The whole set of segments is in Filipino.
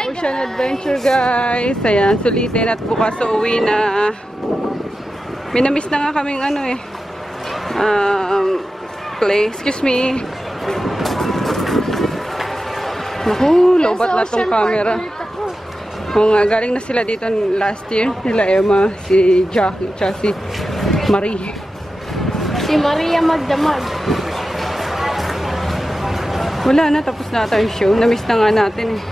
Ocean Adventure, guys. Ayan, sulitin at bukas uuwi na. Minamiss na nga kaming ano eh. Play. Excuse me. Naku, lobat na tong camera. Oo nga, galing na sila dito last year. Nila Emma, si Jackie, tsaka si Marie. Si Maria magdamag. Wala na, tapos na ata yung show. Namiss na nga natin eh.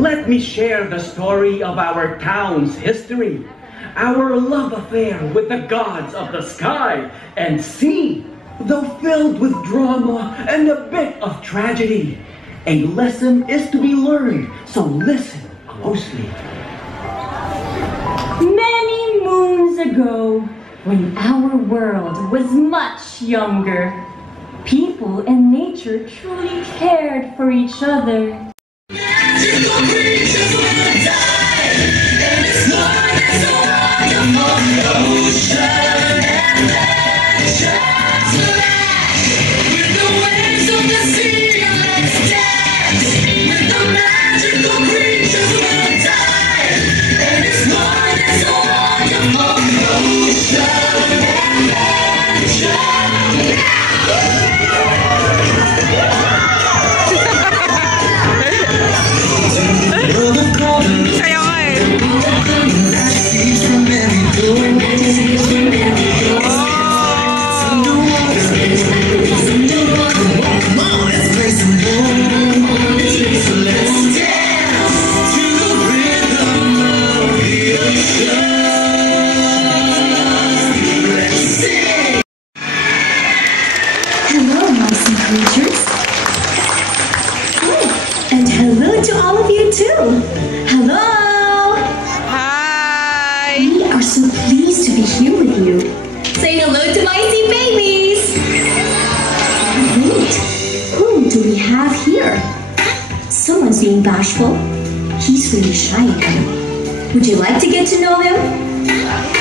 Let me share the story of our town's history. Our love affair with the gods of the sky and sea. Though filled with drama and a bit of tragedy, a lesson is to be learned, so listen closely. Many moons ago, when our world was much younger, people and nature truly cared for each other. Magical creatures will die, and it's one that's a wonderful ocean adventure. With the waves of the sea, let's dance. With the magical creatures will die, and it's one that's a wonderful ocean adventure. Saya nga eh. Hello, mousy creatures. Oh, and hello to all of you too. Hello. Hi! We are so pleased to be here with you. Say hello to mousy babies. Wait, whom do we have here? Someone's being bashful. He's really shy again. Would you like to get to know him?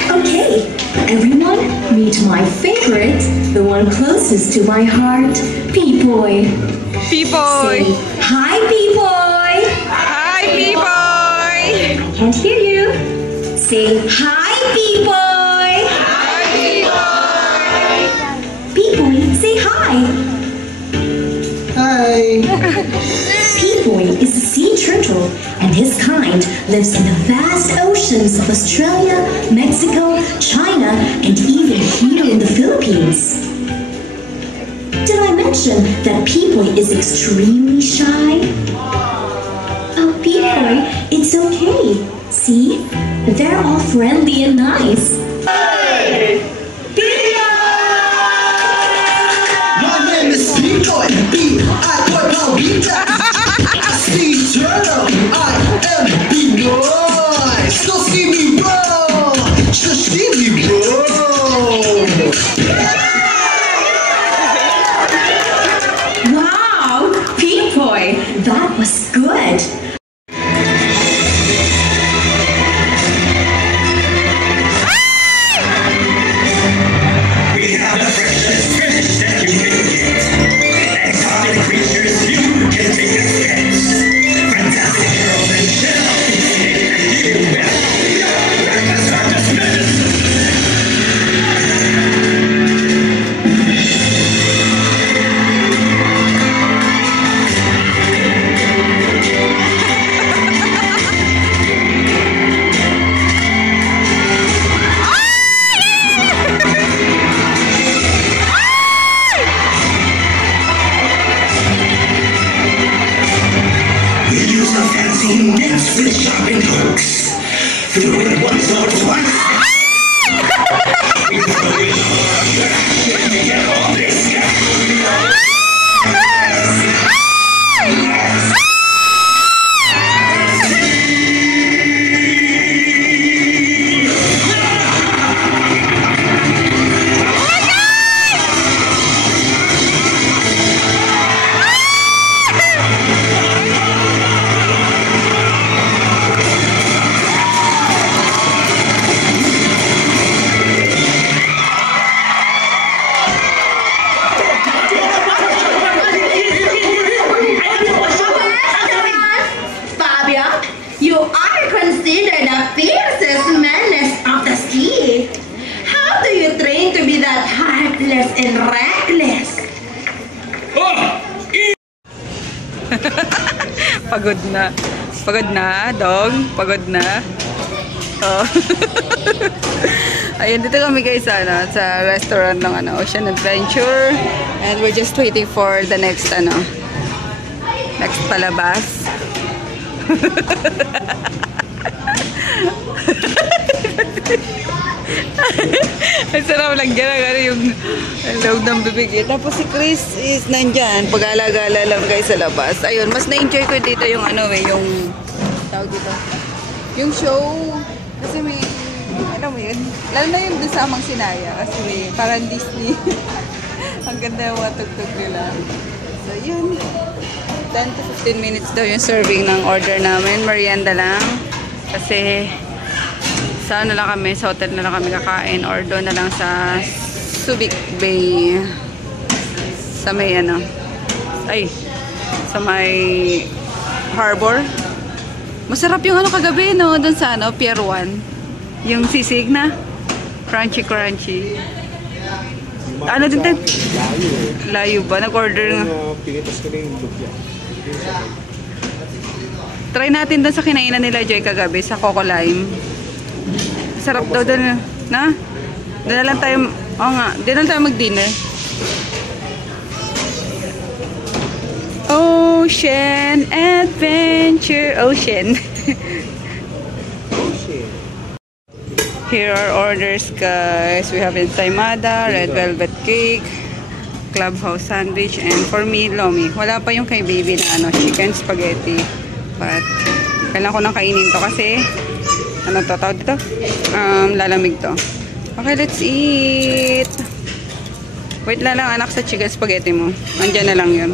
Okay, everyone, meet my favorite, the one closest to my heart, P-Boy. P-Boy! Say, hi, P-Boy! Hi, P-Boy! I can't hear you. Say, hi, P-Boy! Hi, P-Boy! P-Boy, say hi! P-Boy is a sea turtle, and his kind lives in the vast oceans of Australia, Mexico, China, and even here in the Philippines. Did I mention that P-Boy is extremely shy? Oh, P-Boy, it's okay. See, they're all friendly and nice. Hey! My name is P-Boy, B-I-Boy, Sea Turtle, I am B-Boy. So see me roll, just see me roll. Wow, P-Boy, that was good. We have the freshest fish that you can get. Exotic creatures you can take a sketch. Fantastic girls and shells. You will. Circus, circus, medicine. We use the fancy nets with sharpened hooks. Do it once or twice. We throw it all trash and we get all this cash. Pagod na. Pagod na, dog. Pagod na. Oh. Ayun, dito kami guys sa restaurant ng Ocean Adventure. And we're just waiting for the next next palabas. Ang sarap lang gano'n yung loob ng bibig. Tapos si Chris is nandyan. Pag-alagala lang guys sa labas. Ayun, mas na-enjoy ko dito yung yung tawag dito. Yung show. Kasi may, alam mo yun, lalo na yung doon sa Amang Sinaya. Kasi may parang Disney. Ang ganda yung mga tugtog nila. So yun. 10 to 15 minutes daw yung serving ng order namin. Merienda lang. Kasi sa na lang kami, sa hotel na lang kami kakain or doon na lang sa Subic Bay sa may sa may harbor. Masarap yung kagabi doon sa Pier 1 yung sisig na crunchy din tayo? Layo ba? Nag-order nga pinitas ko na yung lupya. try natin doon sa kinainan nila Joy kagabi sa Coco Lime. Sarap daw doon na. Doon na lang tayo, doon na lang tayo mag-dinner. Ocean Adventure, Ocean. Here are orders guys. We have ensaymada, red velvet cake, clubhouse sandwich, and for me, lomi. Wala pa yung kay baby na chicken spaghetti. But kailangan ko nang kainin to kasi tawag dito? Lalamig to. Okay, let's eat. Wait lang anak sa chicken spaghetti mo. Andyan na lang yun.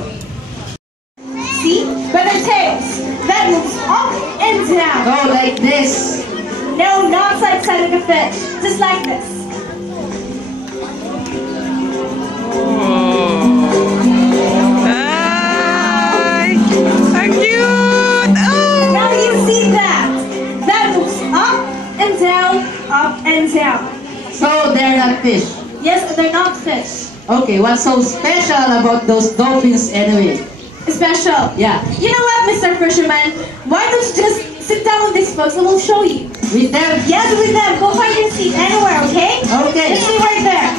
See? But the tails, that moves up and down. Oh, like this. No, not like side of a fish. Just like this. Hi! How cute! Oh! Now you see that? That moves up and down, up and down. So they're not fish. Yes, they're not fish. Okay, what's so special about those dolphins anyway? Special. Yeah. You know what, Mr. Fisherman? Why don't you just sit down with these folks and we'll show you. With them? Yes, with them. Go find your seat anywhere, okay? Okay. Just stay right there.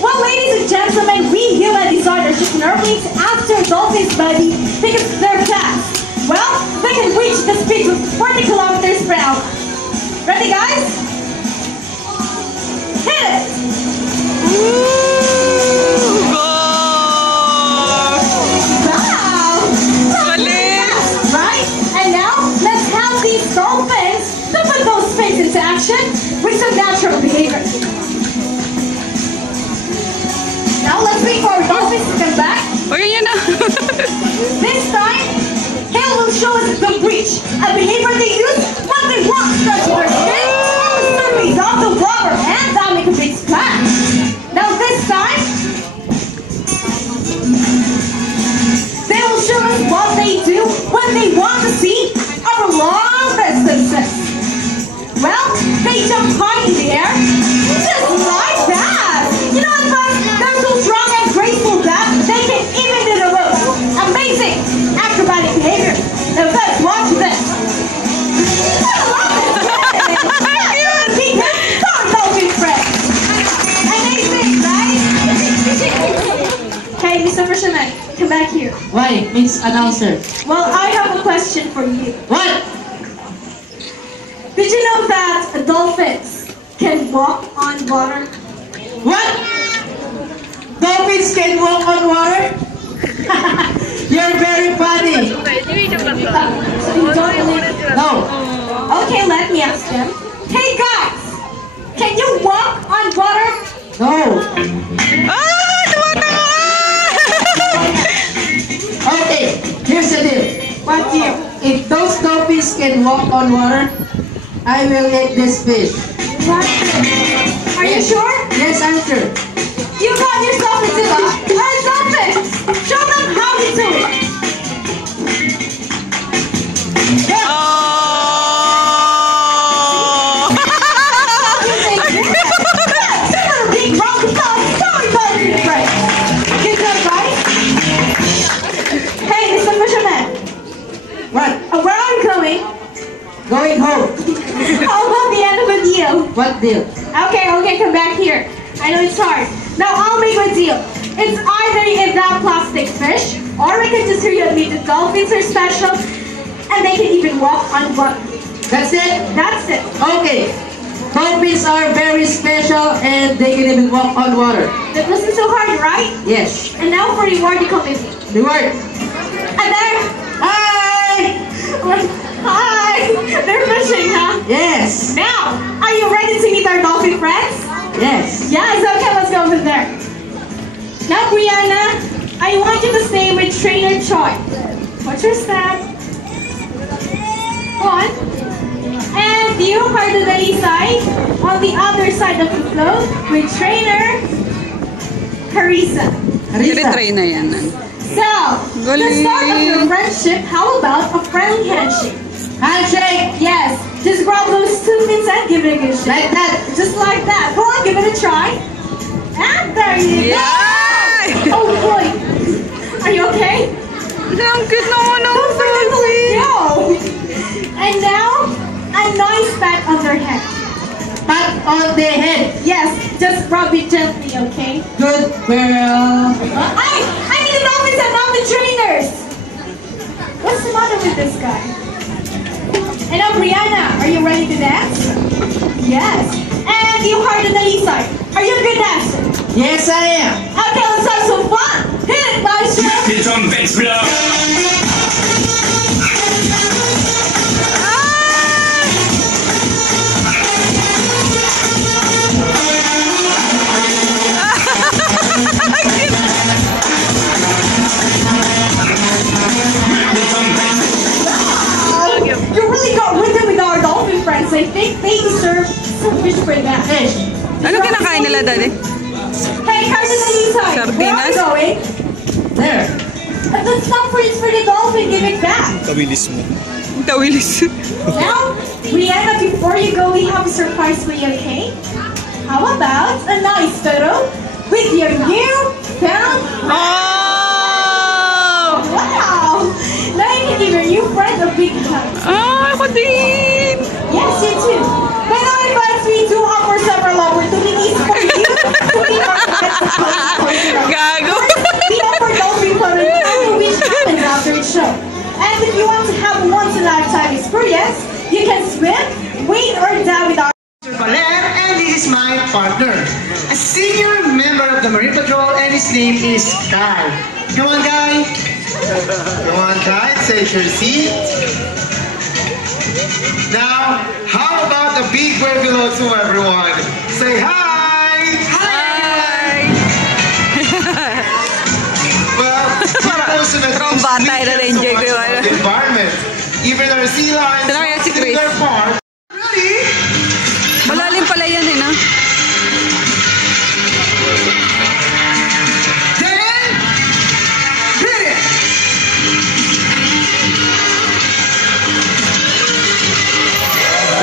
Well, ladies and gentlemen, we human designers should normally after dolphins, buddy, because they're fast. Well, they can reach the speed of 40 kilometers per hour. Ready, guys? Hit it! Wow! Right? And now, let's have these dolphins to put those fins into action with some natural behavior. Now, let's wait for our dolphins to come back. Okay, yun na. This time, Hale will show us the breach, a behavior they use when they want to touch their skin and the surface of the water, and that make a big splash. Now this time, they will show us what they do when they want to see over long distances. Well, they jump high in the air, just like that. You know what, they're so strong and graceful that they can even do the rope. Amazing acrobatic behavior. Now let's watch this. I love it. Don't dolphin friends. Amazing, right? Hey, Mr. Fisherman, come back here. Why, Miss Announcer? Well, I have a question for you. What? Did you know that dolphins can walk on water? What? Dolphins can walk on water? You're very funny. So you don't believe it? No. Okay, let me ask them. Hey guys, can you walk on water? No. Tumatawa! Okay, here's the deal. What do you? If those dolphins can walk on water, I will eat this fish. What? Are you sure? Yes, I'm sure. You got yourself into a dolphin. Show them how to do it. Big round of applause. Sorry, dolphin friends. Good job, guys. Hey, Mr. Fisherman. Going home. How about the end of a deal? What deal? Okay, come back here. I know it's hard. Now I'll make a deal. It's either you eat that plastic fish, or I can just hear you admit the dolphins are special, and they can even walk on water. That's it? That's it. Okay. Dolphins are very special and they can even walk on water. That wasn't so hard, right? Yes. And now for reward, you come with me. Reward. And there. Hi! Hi. They're fishing, huh? Yes. Now, are you ready to meet our dolphin friends? Yes. Yes, okay, let's go over there. Now, Brianna, I want you to stay with Trainer Choi. What's your step? Go on. And you are to the side, on the other side of the float, with Trainer Carissa. Try na yan. So, the start of your friendship, how about a friendly handshake? Handshake. Yes, just grab those two fins and give it a good shake. Like that. Just like that. Go on, give it a try. And there you go. Yay! Oh boy. Are you okay? Ang cute naman ng Don't forget to let selfie. go. And now, a nice pat on their head. Pat on the head. Yes, just rub it gently, okay? Good girl. I need the dolphins and not the trainers. What's the matter with this guy? And now, Brianna, are you ready to dance? Yes. And you heard on the lee side. Are you a good dancer? Yes, I am. Okay, let's have some fun. Hit it, Maestro. The trumpets blow. You really got rhythm with our dolphin friends. I think they deserve some fish for that. Fish. Ano kinakain nila, Daddy? Hey, how's the lee side? Where are we Sardinas? going? There. But that's not for it's for the dolphin. Give it back. Tawilis mo. Tawilis. Now, Brianna, before you go, we have a surprise for you, okay? How about a nice photo with your new found Oh! Wow! Now you can give your new friend a big hug. Ah, ako din! Yes, you too. But now advance we do offer several opportunities for you to be our friends of Gago! We offer dolphin photos which happens after each show. And if you want to have a once-in-a-lifetime experience, you can swim, wade, or dive with our Valer, and this is my partner, a senior member of the Marine Patrol, and his name is Kai. Come on, Kai. Come on, Kai. Take your seat. Now, how about a big wave below to everyone? Say hi. Hi! Well, we're also not Parang bata, na-enjoy ko yung ano. the environment. Even our sea lions Sino kaya si do Chris? their part. Ready? Malalim pala yan eh, no? Then, hit it!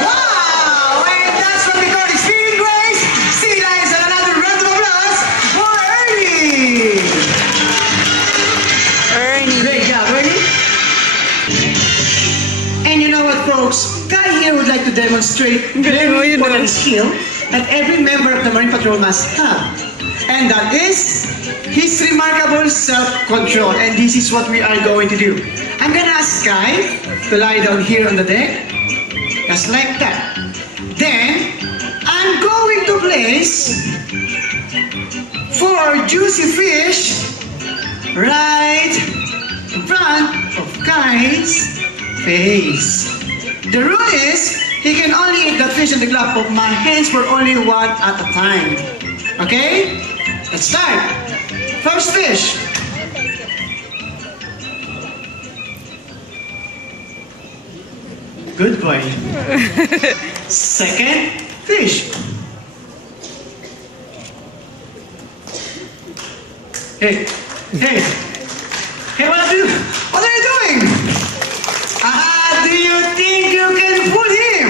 Wow! And that's what we call extreme grace. Sea lions and another round of applause for Ernie! Ernie. Great job, Ernie! And you know what, folks? Kai here would like to demonstrate Galing mo very yun, important ah. skill that every member of the Marine Patrol must have. And that is his remarkable self-control. And this is what we are going to do. I'm gonna ask Kai to lie down here on the deck. Just like that. Then, I'm going to place 4 juicy fish right in front of Kai's face. The rule is, he can only eat the fish in the glove of my hands for only one at a time. Okay? Let's start. First fish. Good boy. Second fish. Hey, hey, hey, what are you doing? Do you think you can pull him?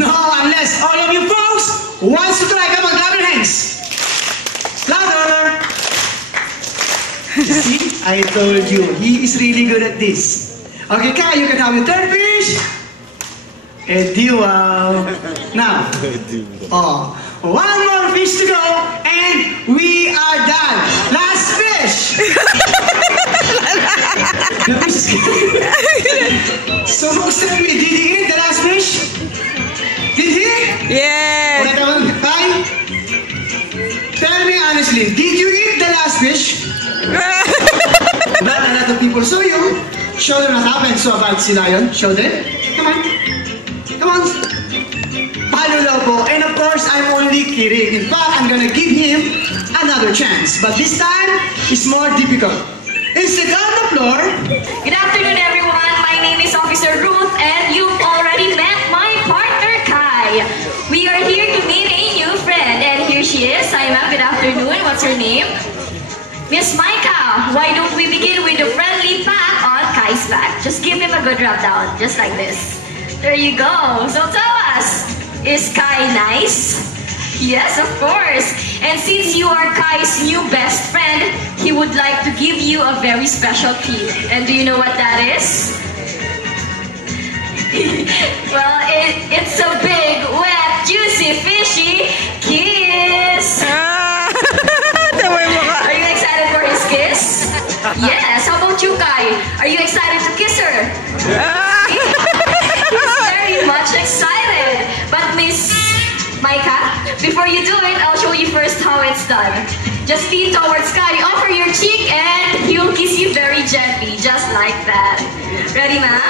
No, unless all of you folks wants to try. Come on, clap your hands. Louder. You see, I told you, he is really good at this. Okay, Kai, you can have your third fish. Wow. Now, one more fish to go, and we are done. Last fish. The fish is so most of me, did he eat the last fish? Did he? Yes! Fine. Tell me honestly, did you eat the last fish? Not a lot of people saw you. Show them what happened so about si Lion. Show them. Come on. Come on. Palo Lobo. And of course, I'm only kidding. In fact, I'm gonna give him another chance. But this time, it's more difficult. Instead on the floor. Good afternoon, everyone. My name is Officer Ruth, and you've already met my partner, Kai. We are here to meet a new friend, and here she is. Hi, ma'am. Good afternoon. What's her name? Miss Micah. Why don't we begin with a friendly pat on Kai's back? Just give him a good rub down, just like this. There you go. So tell us, is Kai nice? Yes, of course. And since you are Kai's new best friend, he would like to give you a very special treat. And do you know what that is? Well, it's a big, wet, juicy, fishy kiss. Are you excited for his kiss? Yes. How about you, Kai? Are you excited to kiss her? He's very much excited. But Miss Micah, before you do it, I'll show you first how it's done. Just lean towards Kai, offer your cheek, and he'll kiss you very gently, just like that. Ready, ma'am?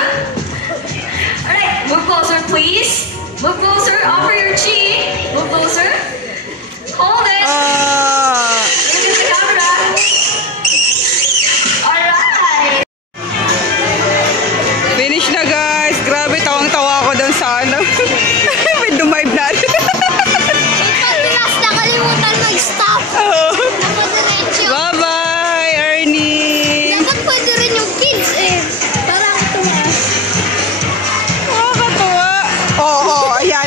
Alright, move closer, please. Move closer, offer your cheek. Move closer. Hold it. Look at the camera. Alright. Finish na, guys. Grabe, tawang-tawa ako doon sa ano. May dumive natin. Pagpilas, nakalimutan mag-stop. Napadiretso. Bye-bye, Ernie. Dapat pwede rin yung kids eh. Para ako tumaas. Nakakatuwa. Oo, ayan.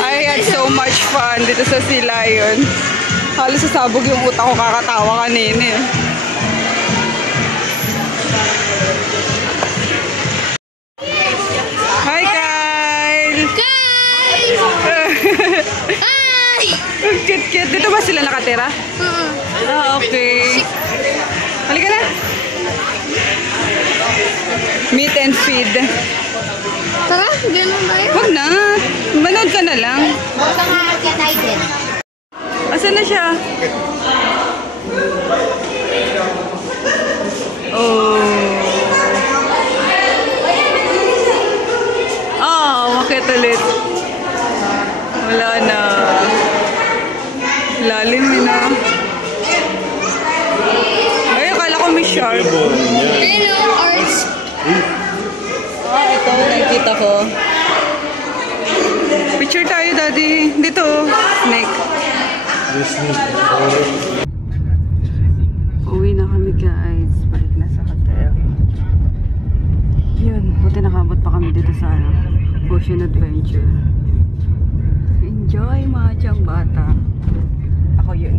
I had so much fun dito sa Sea Lion. Halos sasabog yung utak ko kakatawa kanina eh. Hi, Kyle! Hi! Cute. Dito ba sila nakatira? Okay. Halika na. Meet and feed. Tara, ganun tayo. Huwag na. Manood ka na lang. Baka nga tayo din. Asan na siya? Bakit ulit? Wala na. Lalim na. Ay, akala ko may shark. Hello, Arts. Ito, nakikita ko. Picture tayo, Daddy. Dito, snake. Uwi na kami, guys. Balik na sa hotel. Yun, buti nakabot pa kami dito sa Ocean Adventure. Enjoy, mga tiyang bata. Ako yun.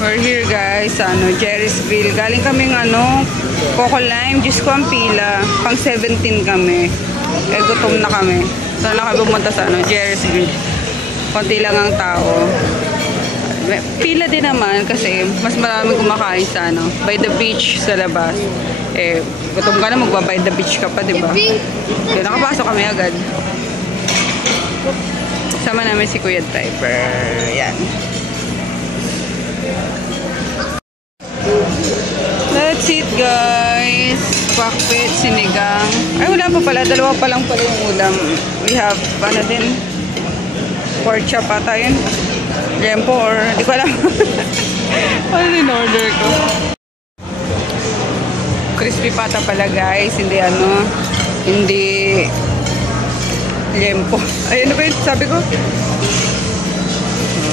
We're here, guys, sa Jerrysville. Galing kaming Coco Lime. Diyos ko ang pila. Pang 17 kami. Gutom na kami. So, na kami pumunta sa Jerrysville. Konti lang ang tao. Pila din naman kasi mas maraming kumakain sa by the beach sa labas. Gutom ka na, magba-by the beach ka pa, di ba? So, nakapasok kami agad. Sama namin si Kuya Driver. Yan. That's it, guys. Pakpit, sinigang. Ay, wala pa pala. Dalawa pa lang pala yung ulam. We have, pork chop ata yun. Jempo or di ko alam. Ano din order ko? Crispy pata pala, guys. Hindi hindi jempo. Ay, ano ba yun? Sabi ko?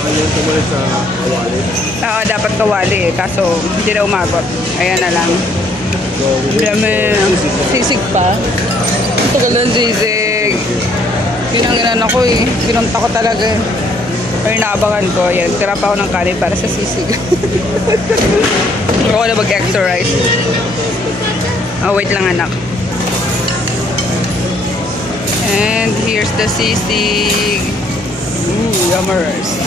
Ayun, tumalit sa kawali. Oo, dapat kawali eh. Kaso, hindi na umabot. Ayan na lang. Dami. Sisig pa. Tagal ng sisig. Yun ang inano ko eh. Pinunta ko talaga eh. Pero naabangan ko, yan. Tira pa ako ng kanin para sa sisig. Ako na mag-exercise. Oh, wait lang anak. And here's the sisig. Ooh, yummers.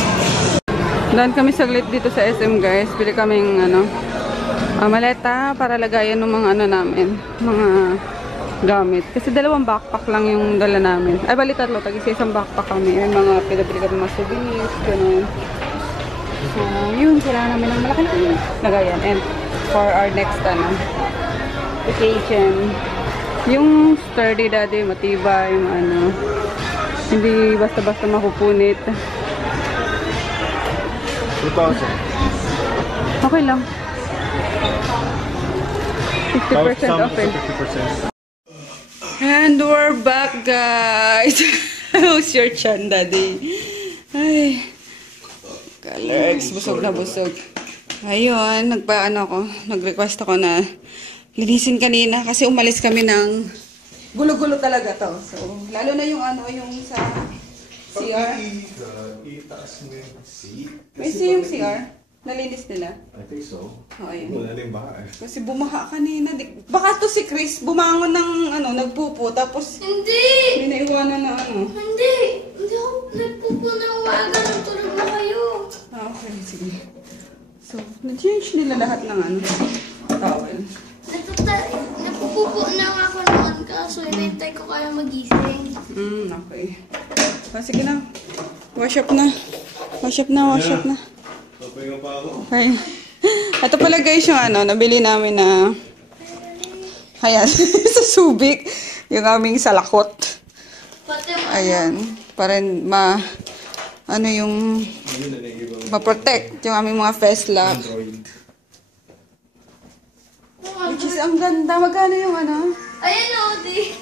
Doon kami saglit dito sa SM guys. Pili kaming maleta para lagayan ng mga namin. Mga gamit. Kasi 2 backpack lang yung dala namin. Ay, bali 3. Tag-isa-isang backpack kami. May mga pinabili kami mga souvenirs. Ganun. So, yun. Kailangan namin ng malaking lagayan. And for our next vacation. Yung sturdy daddy, matibay, yung hindi basta-basta makupunit. 2,000. Okay lang. 50% off eh. 50%. And we're back, guys. How's your chan, daddy? Ay. Alex, busog na busog. Ayun, nag-request ako na linisin kanina kasi umalis kami ng gulo-gulo talaga to. So, lalo na yung yung sa CR. Itaas mo yung seat. May yung CR. Nalinis nila. I think so. Oo, ayun. Wala rin baha eh. Kasi bumaha kanina. Baka to si Chris, bumangon ng nagpupo. Tapos, Hindi! may naiwanan na Hindi! Hindi ako nagpupo na umaga. Nagtulog na kayo. Okay, sige. So, na-change nila lahat ng towel. Napupupo na nga ako noon kaso hinintay ko kaya magising. Okay. Sige na. Wash up na. Wash up na. Papahinga pa ako. Okay. Ito pala guys yung nabili namin na ayan, sa Subic. Yung aming salakot. Ayan. Para ma-protect yung aming mga face lock. Which is, ang ganda. Magkano yung Ayan o, di.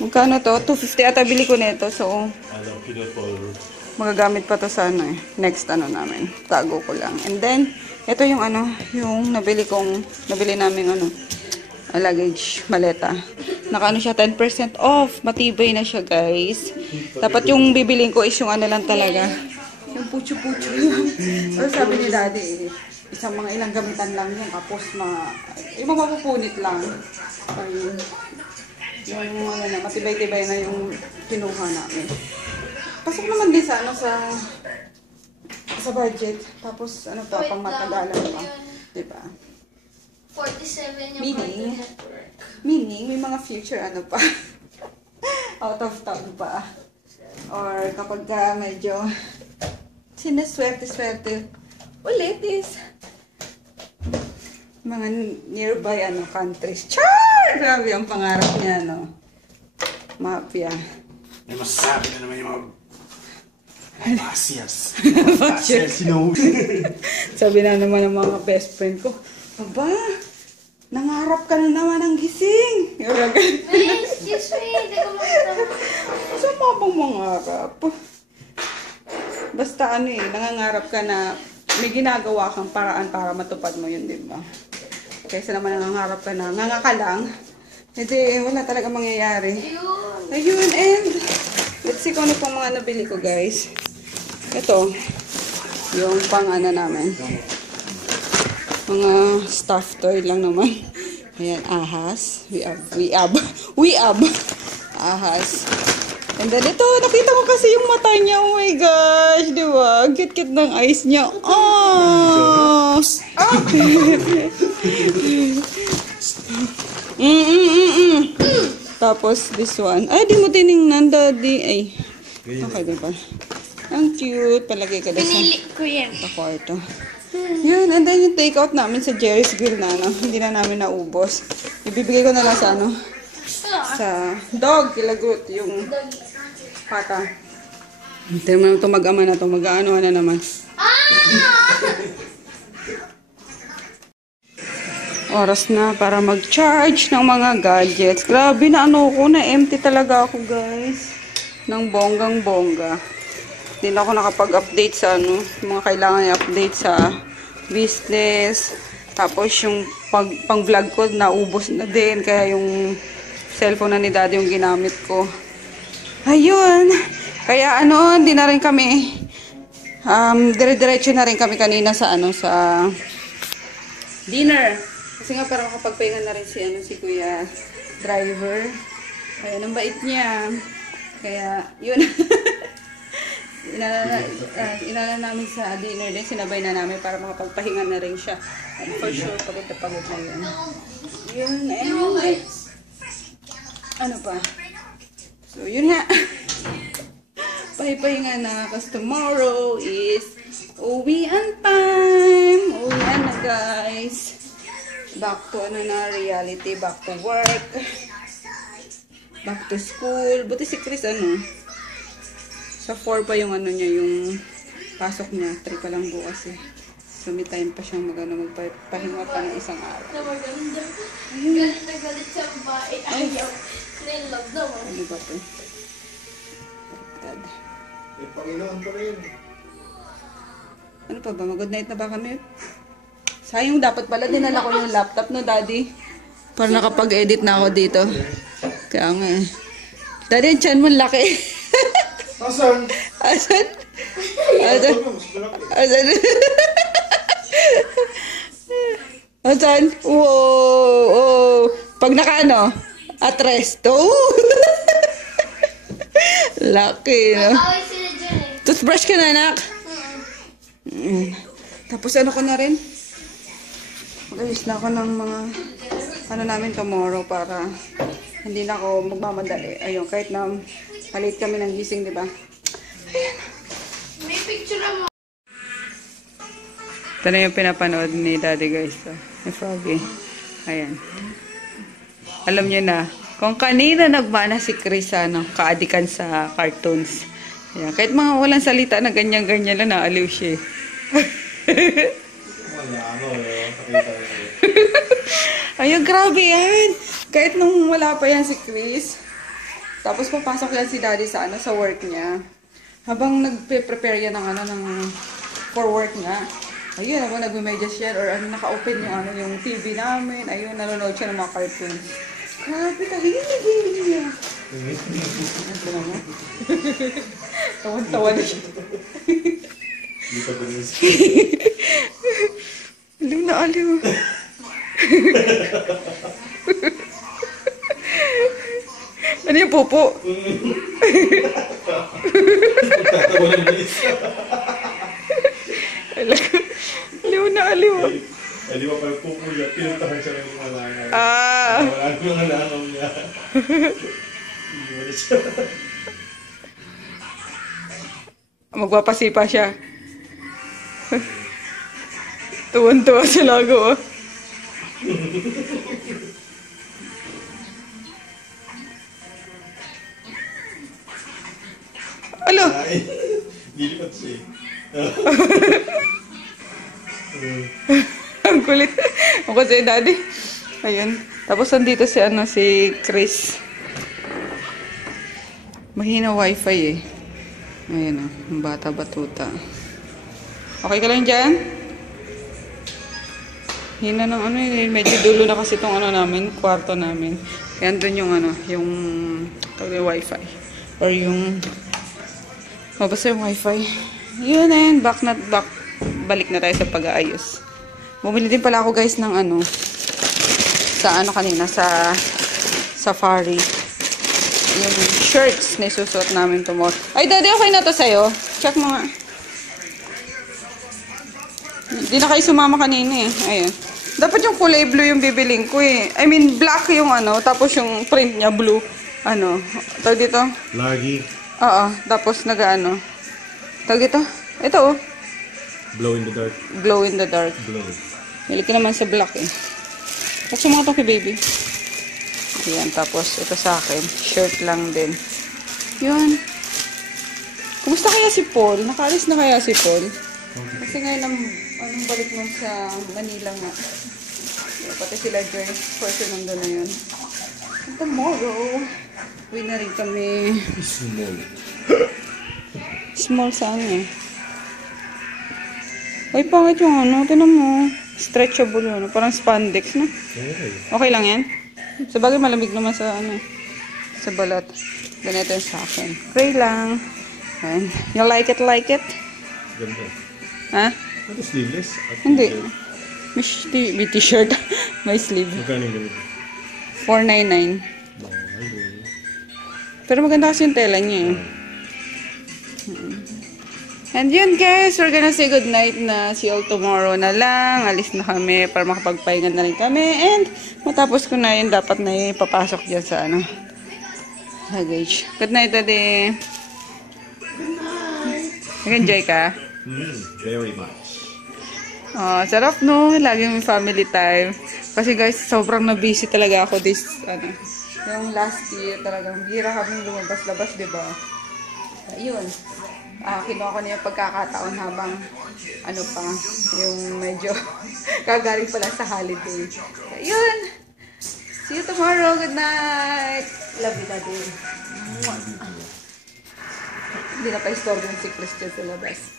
Magkano to? 250 ata bili ko nito. So, magagamit pa to sa next namin. Tago ko lang. And then, ito yung yung nabili namin luggage, maleta. Nakaano siya, 10% off. Matibay na siya, guys. Dapat yung bibiling ko is yung lang talaga. Yung pucho-pucho lang. Pero sabi ni daddy, isang mga ilang gamitan lang yung tapos yung mapupunit lang. Ayun. Yung matibay-tibay na yung kinuha namin. Pasok naman din sa sa budget. Tapos pang matagalan pa. Diba? 47 yung Meaning, may mga future pa. Out of town pa. Or kapag medyo sinaswerte-swerte ulit is mga nearby countries. Char! Grabe ang pangarap niya, Mafia. May masasabi na naman yung mga Pasias. Sabi na naman ng mga best friend ko, aba, nangarap ka na naman ng gising. Excuse me, hindi ko makita. Saan mo bang mangarap? Basta nangangarap ka na may ginagawa kang paraan para matupad mo yun, di ba? Kaysa naman nangangarap ka na nganga lang, hindi, wala talaga mangyayari. Ayun, and let's see kung ano pang mga nabili ko, guys. Ito, yung pang namin. Mga stuffed toy lang naman. Ayan, ahas. We ab. Ahas. And then ito, nakita ko kasi yung mata niya. Oh my gosh, di ba? Cute-cute ng eyes niya. Oh! Tapos, this one. Ay, di mo tinignan, daddy. Ay, okay, diba? Ang cute. Palagay ka doon ko yan. sa kwarto. Yun, and then yung take out namin sa Jerry's Grill na, hindi na namin naubos. Ibibigay ko na lang sa sa dog, kilagot, yung pata. Tignan mo na ito, mag-ama na ito, mag-ano na naman. Oras na para mag-charge ng mga gadgets. Grabe na empty talaga ako, guys. Ng bonggang-bongga. Hindi na ako nakapag-update sa mga kailangan i-update sa business. Tapos yung pang-vlog ko, naubos na din. Kaya yung cellphone na ni daddy yung ginamit ko. Ayun. Kaya hindi na rin kami dire-diretso na rin kami kanina sa sa dinner. Kasi nga parang makapagpahinga na rin si Kuya Driver. Kaya ang bait niya. Kaya yun. Inala namin sa dinner din. Sinabay na namin para makapagpahinga na rin siya. And for sure, pagod na pagod na yun. Yun. Anyway. Ano pa? So, yun nga. Pahipahinga na. Kasi tomorrow is uwian time. Uwian na, guys. Back to reality. Back to work. Back to school. Buti si Chris, sa 4 pa yung niya, yung pasok niya. 3 pa lang bukas eh. So, may time pa siyang magpahinga pa ng isang araw. Maganda. Galit na galit sa babae. Ayaw. Nilove naman. Ano ba ito? God. May Panginoon pa rin. Ano pa ba? Mag-good night na ba kami? Sayang, dapat pala dinala ko yung laptop, no, Daddy? Para nakapag-edit na ako dito. Kaya nga eh. Daddy, ang tiyan mo laki. Asan? Asan? Asan? Asan? Asan? Wow! Pag nakaano? At rest. Oh! Laki, no? Away sila dyan eh. Toothbrush ka na, anak? Tapos ano ko na rin? Mag-ayos na ako ng mga namin tomorrow para hindi na ako magmamadali. Ayun, kahit na late kami ng gising, di ba? Ayan. May picture mo. Ito na yung pinapanood ni Daddy, guys. Ni Froggy. Ayan. Alam niyo na, kung kanina nagmana si Chris, kaadikan sa cartoons. Ayan. Kahit mga walang salita na ganyan-ganyan lang, naaliw siya. Ayun, grabe yan. Kahit nung wala pa yan si Chris, tapos papasok yan si Daddy sa sa work niya. Habang nagpe-prepare yan for work niya. Ayun, habang nagme-medyas yan or naka-open yung TV namin. Ayun, nanonood siya ng mga cartoons. Grabe, kahilig niya. Tawan-tawa na siya. Aliw na aliw. Ano yung pupo? Aliw na aliw. Di ba pala pupo niya, pinuntahan siya ng mga langaw. Wala ko yung langaw niya. Magpapasipa siya. Tuwan-tuwa sa lago, oh. Alo! Gilipat siya. Ang kulit. Ako si Daddy. Ayun. Tapos nandito si Chris. Mahina wifi eh. Ayun oh. Ang bata-batuta. Okay ka lang dyan? Hina ng medyo dulo na kasi itong namin, kwarto namin. Kaya andun yung yung wifi. Or yung basta yung wifi. Yun na yun, balik na tayo sa pag-aayos. Bumili din pala ako guys ng sa kanina, sa Safari. Yung shirts na isusuot namin tomorrow. Ay, Daddy, okay na to sa'yo? Check mo nga. Hindi na kayo sumama kanina eh. Ayun. Dapat yung kulay blue yung bibiling ko eh. I mean, black yung tapos yung print niya blue. Tawag dito? Lagi. Oo, tapos tawag dito? Ito oh. Glow in the dark. Glow in the dark. Glow. Bili ko naman sa black eh. Buksan mo ito kay baby. Ayan, tapos ito sa akin. Shirt lang din. Yun. Kumusta kaya si Paul? Nakaalis na kaya si Paul? Kasi ngayon anong balik mo sa Manila nga. Pati sila Joyce. For sure nandun na yun. And tomorrow, uwi na rin kami. Small. Small saan eh. Ay, pangit yung tinan mo. Stretchable yun. Parang spandex na. Okay lang yan? Sa bagay malamig naman sa sa balat. Ganito yung sa akin. Okay lang. And you like it? Ganda. Ha? Ano sleeveless? At Hindi. t-shirt. May t-shirt. May sleeve. Magkano yung ganito? 499. Pero maganda kasi yung tela niya eh. And yun guys, we're gonna say goodnight na. See you all tomorrow na lang. Alis na kami para makapagpahinga na rin kami. And matapos ko na yun, dapat na ipapasok dyan sa ano. Luggage. Good night, Daddy. Nag-enjoy ka? Very much. Oh, sarap no. Lagi may family time. Kasi guys, sobrang na-busy talaga ako this, ano, yung last year talagang bira kami lumabas-labas, diba? Ayun. Kinuha ko na yung pagkakataon habang, ano pa, yung medyo kagaling pala sa holiday. Ayun. See you tomorrow. Good night. Love you, Daddy. Hindi na pa-istorbo si Christian sa labas.